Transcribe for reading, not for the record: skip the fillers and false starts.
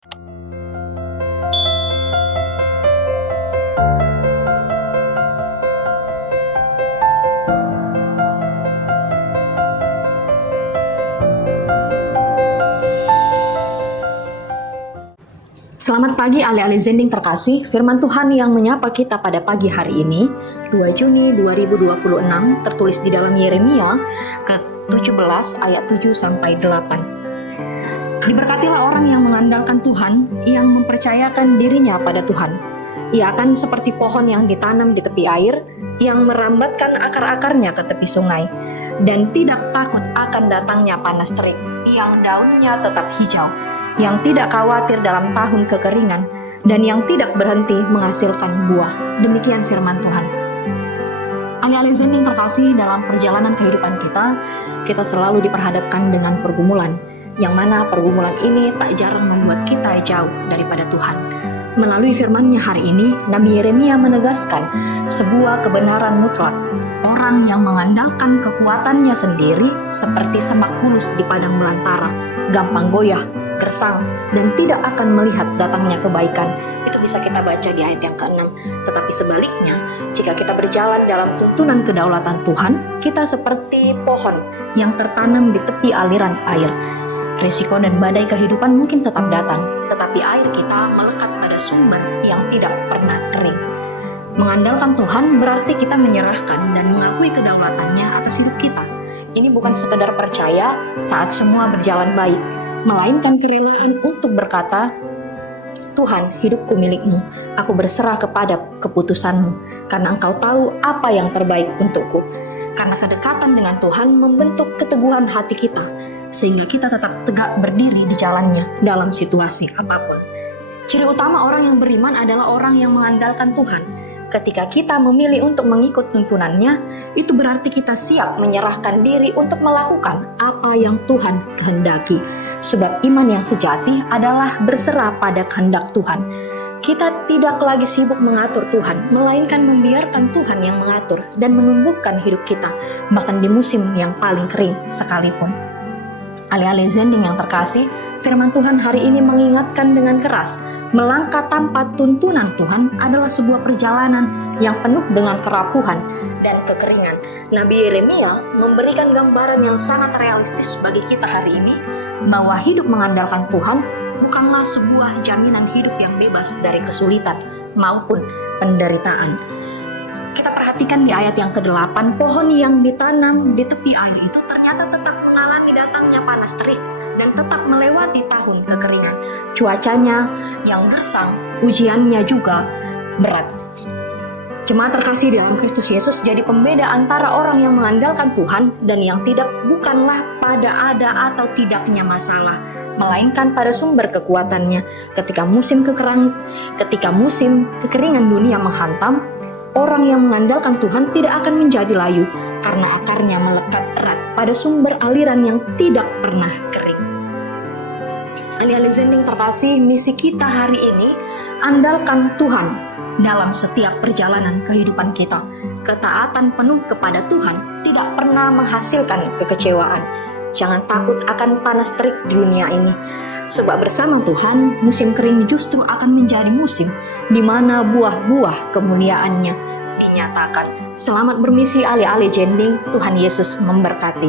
Selamat pagi alih-alih Zending terkasih, firman Tuhan yang menyapa kita pada pagi hari ini, 2 Juni 2026, tertulis di dalam Yeremia ke-17 ayat 7-8. Diberkatilah orang yang mengandalkan Tuhan, yang mempercayakan dirinya pada Tuhan. Ia akan seperti pohon yang ditanam di tepi air, yang merambatkan akar-akarnya ke tepi sungai, dan tidak takut akan datangnya panas terik, yang daunnya tetap hijau, yang tidak khawatir dalam tahun kekeringan, dan yang tidak berhenti menghasilkan buah. Demikian firman Tuhan. Alih-alih Zending terkasih, dalam perjalanan kehidupan kita selalu diperhadapkan dengan pergumulan, yang mana pergumulan ini tak jarang membuat kita jauh daripada Tuhan. Melalui firman-Nya hari ini, Nabi Yeremia menegaskan sebuah kebenaran mutlak. Orang yang mengandalkan kekuatannya sendiri seperti semak mulus di padang belantara, gampang goyah, gersang, dan tidak akan melihat datangnya kebaikan. Itu bisa kita baca di ayat yang ke-6. Tetapi sebaliknya, jika kita berjalan dalam tuntunan kedaulatan Tuhan, kita seperti pohon yang tertanam di tepi aliran air. Risiko dan badai kehidupan mungkin tetap datang, tetapi air kita melekat pada sumber yang tidak pernah kering. Mengandalkan Tuhan berarti kita menyerahkan dan mengakui kedaulatannya atas hidup kita. Ini bukan sekedar percaya saat semua berjalan baik, melainkan kerelaan untuk berkata, Tuhan, hidupku milikmu, aku berserah kepada keputusanmu, karena engkau tahu apa yang terbaik untukku. Karena kedekatan dengan Tuhan membentuk keteguhan hati kita, sehingga kita tetap tegak berdiri di jalannya dalam situasi apapun. Ciri utama orang yang beriman adalah orang yang mengandalkan Tuhan. Ketika kita memilih untuk mengikut tuntunannya, itu berarti kita siap menyerahkan diri untuk melakukan apa yang Tuhan kehendaki. Sebab iman yang sejati adalah berserah pada kehendak Tuhan. Kita tidak lagi sibuk mengatur Tuhan, melainkan membiarkan Tuhan yang mengatur dan menumbuhkan hidup kita, bahkan di musim yang paling kering sekalipun. Alih-alih Zending yang terkasih, firman Tuhan hari ini mengingatkan dengan keras, melangkah tanpa tuntunan Tuhan adalah sebuah perjalanan yang penuh dengan kerapuhan dan kekeringan. Nabi Yeremia memberikan gambaran yang sangat realistis bagi kita hari ini, bahwa hidup mengandalkan Tuhan bukanlah sebuah jaminan hidup yang bebas dari kesulitan maupun penderitaan. Kita perhatikan di ayat yang ke-8, pohon yang ditanam di tepi air itu ternyata tetap mengalami datangnya panas terik dan tetap melewati tahun kekeringan. Cuacanya yang gersang, ujiannya juga berat. Jemaat terkasih dalam Kristus Yesus, jadi pembeda antara orang yang mengandalkan Tuhan dan yang tidak bukanlah pada ada atau tidaknya masalah, melainkan pada sumber kekuatannya. Ketika musim kekeringan dunia menghantam, orang yang mengandalkan Tuhan tidak akan menjadi layu karena akarnya melekat erat pada sumber aliran yang tidak pernah kering. Alih-alih Zending terkasih, misi kita hari ini andalkan Tuhan dalam setiap perjalanan kehidupan kita. Ketaatan penuh kepada Tuhan tidak pernah menghasilkan kekecewaan. Jangan takut akan panas terik di dunia ini, sebab bersama Tuhan musim kering justru akan menjadi musim di mana buah-buah kemuliaannya dinyatakan. Selamat bermisi alih-alih Zending. Tuhan Yesus memberkati.